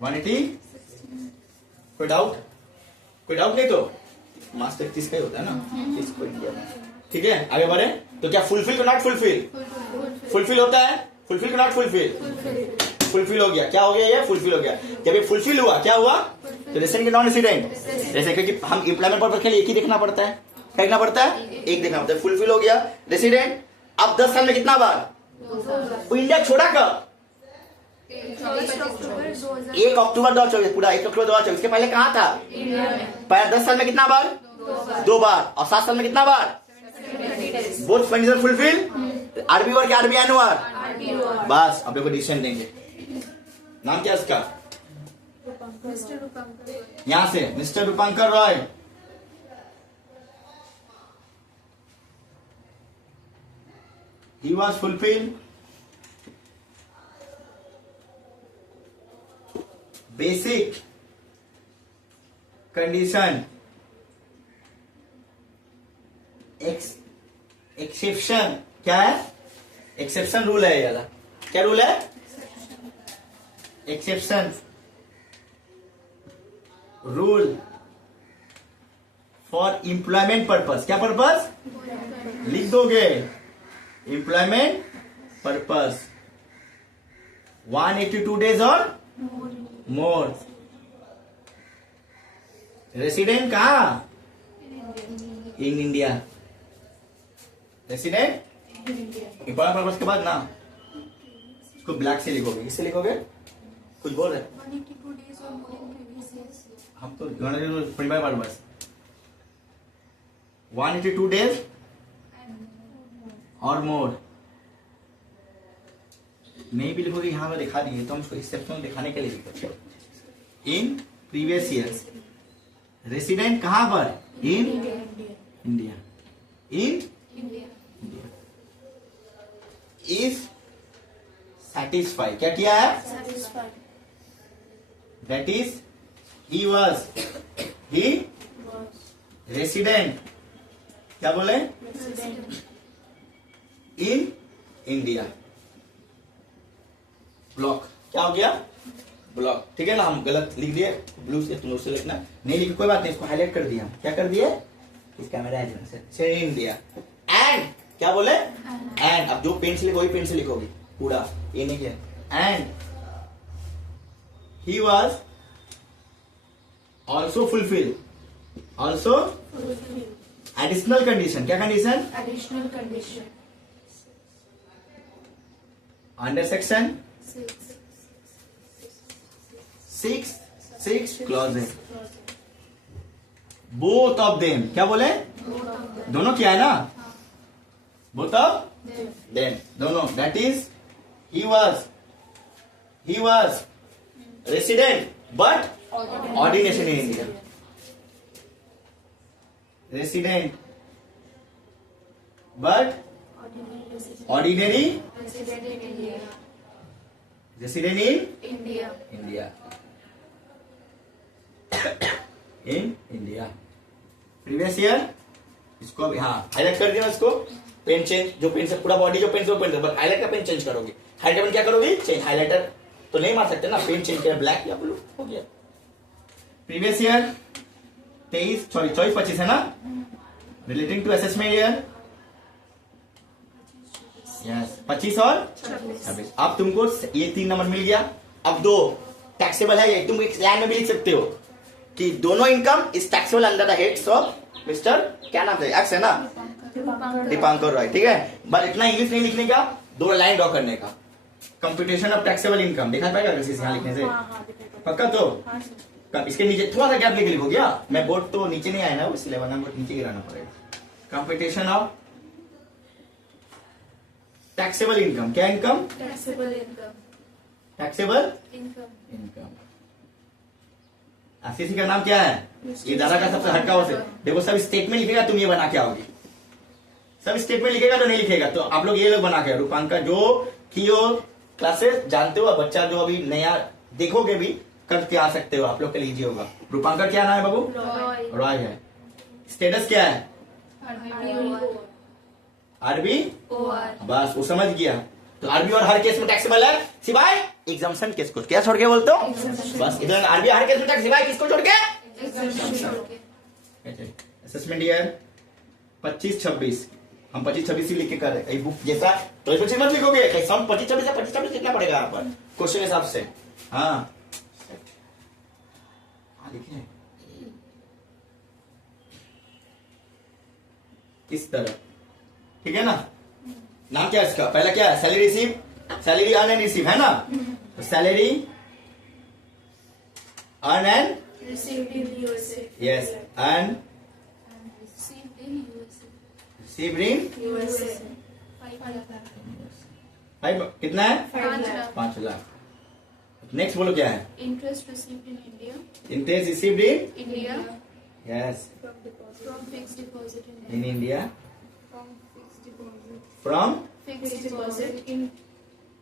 180। कोई डाउट नहीं तो मार्च 31 का ही होता है ना, 30 को इंडिया में। ठीक है, आगे बढ़े। तो क्या फुलफिल को नॉट फुलफिल, फुलफिल होता है, फुलफिल को नॉट फुलफिल, फुलफिल हो गया। क्या हो गया, ये फुलफिल हो गया। जब ये फुलफिल हुआ क्या हुआ, तो रेसिडेंट के नॉन रेसिडेंट, जैसे क्योंकि हम एम्प्लॉयमेंट पर्पस के लिए एक ही देखना पड़ता है, क्या देखना पड़ता है, एक देखना पड़ता है। फुलफिल हो गया रेसिडेंट। अब 10 साल में कितना बार, वो इंडिया छोड़ा कब, 1 अक्टूबर 2024, पूरा 1 अक्टूबर 2024। इसके पहले कहाँ था, पहले 10 साल में कितना बार, 2 बार, और 7 साल में कितना बार, बोथ कंडीशन फुलफिल। आरबी और क्या, आरबी अनुवार, बस अब देखो डिसीजन देंगे। नाम क्या इसका, यहां से mister Rupankar Roy. He was fulfil basic condition exception, क्या है, एक्सेप्शन रूल है ये वाला। क्या रूल है, exception rule for employment purpose. क्या पर्पस, लिख दोगे, एम्प्लॉयमेंट पर्पस, 182 डेज और मोर। रेसिडेंट कहाँ, इन इंडिया, रेसिडेंट इम्प्लॉयमेंट पर्पस के बाद ना इसको ब्लैक से लिखोगे, इससे लिखोगे, कुछ बोल रहे 182 days और more than previous years। हम तो पर्पस 182 days और मोर। नहीं भी लिखोगे, यहां में दिखा दिए तो हम उसको एक्सेप्शनल दिखाने के लिए लिखते हैं। इन प्रीवियस ईयर रेसिडेंट कहां पर? In India. In India. Is satisfied, क्या किया है? Satisfied. That is he was, he Was. Resident, क्या बोले? Resident. In India. ब्लॉक, क्या हो गया? ब्लॉक, ठीक है ना। हम गलत लिख दिए, ब्लू से तुम उससे लिखना नहीं, लिखी कोई बात नहीं, इसको हाईलाइट कर दिया। क्या कर दिए? इस कैमरा से इंडिया। एंड क्या बोले? एंड अब जो पेन से लिखो वही पेन से लिखोगे पूरा, ये नहीं किया। And he was also fulfil, also Fulfill. Additional condition, क्या condition? Additional condition. Under section 6. 6 clauses. Both of them, क्या बोले? Both of them. दोनों क्या है ना? Both of Them. देम, दोनों। That is he was resident but ordination in India. Resident but ordinary Resident in India. Resident in India. India. In India previous year. इसको अभी हाँ हाईलाइट कर दिया। इसको पेन चेंज, जो पेन से पूरा बॉडी जो पेन से वो पेन से, बट हाईलाइट का पेन चेंज करोगे। हाईलाइटर पेन क्या करोगे? चेंज। हाईलाइटर तो नहीं मार सकते ना, पेन चेंज किया, ब्लैक या ब्लू हो गया। प्रीवियस ईयर 24-25 है ना। Relating to assessment year yes 25 और 26। अब तुमको ये 3 नंबर मिल गया। अब 2 टैक्सेबल है, ये तुम एक लाइन में भी लिख सकते हो कि दोनों income is taxable under the heads of mister, क्या नाम है? एक्स है ना, दीपांकर रॉय, ठीक है। बट इतना इंग्लिश नहीं लिखने का, 2 लाइन ड्रॉ करने का। कंप्यूटेशन ऑफ टैक्सेबल इनकम दिखा पाएगा किसी से यहाँ लिखने से? पक्का तो इसके नीचे थोड़ा सा गैप लेके लिखो क्या? मैं बोर्ड तो नीचे नहीं आया ना, इसलिए वरना बोर्ड नीचे गिराना पड़ेगा। कंप्यूटेशन ऑफ टैक्सेबल इनकम, क्या income? Taxable income. Taxable Income. Income. RCC का नाम क्या है? ये दादा का सबसे हटका से देखो, सब स्टेटमेंट लिखेगा, तुम ये बना के आओगे। सब स्टेटमेंट लिखेगा तो नहीं लिखेगा, तो आप लोग ये लोग बना के। रूपांकर जो कियो क्लासेस जानते हो, बच्चा जो अभी नया देखोगे भी करके आ सकते हो, आप लोग के लिए इजी होगा। रूपांकर क्या नाम है बाबू? Roy. रॉय है। स्टेटस क्या है? RB, OR. बस वो समझ गया। तो आरबी और हर केस में टैक्सेबल है सिवाय एग्जाम्पशन केस को। क्या छोड़ के बोलते हो? बस इधर आरबी हर केस में टैक्स सिवाय किसको छोड़ के? Exemption छोड़ के. असेसमेंट ईयर 25-26, हम 25-26 ही लिख के कर रहे हैं। बुक जैसा तो इसमें मत लिखोगे, कैसे हम 25-26 है, 25-26 लिखना पड़ेगा यहाँ पर क्वेश्चन हिसाब से। हाँ लिखे इस तरह, ठीक है ना। नाम क्या है इसका? पहला क्या है? Salary receive, salary earn and receive है ना। तो salary earn and Received in USA. Yes earn Received in USA. Receive in USA. 5 कितना है? 5 lakh. 5 लाख। नेक्स्ट बोलो क्या है? Interest received in India. Interest received in India. Yes From fixed deposit in in India. India From fixed deposit. From Fixed deposit in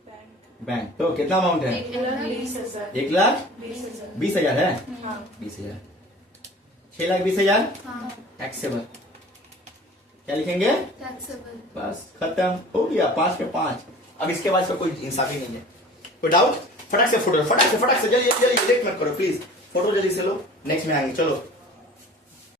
bank. Bank. तो कितना amount है? 1,20,000. 1,20,000 20,000 है। हाँ. 20,000 6,20,000 हाँ. टैक्सेबल। क्या लिखेंगे? Taxable. बस खत्म हो गया। 5 पे 5। अब इसके बाद का कोई इंसाफ ही नहीं है। कोई डाउट? फटाक से फोटो, फटाक से जल्दी जल्दी लेट मत करो प्लीज। फोटो जल्दी से लो, नेक्स्ट में आएंगे। चलो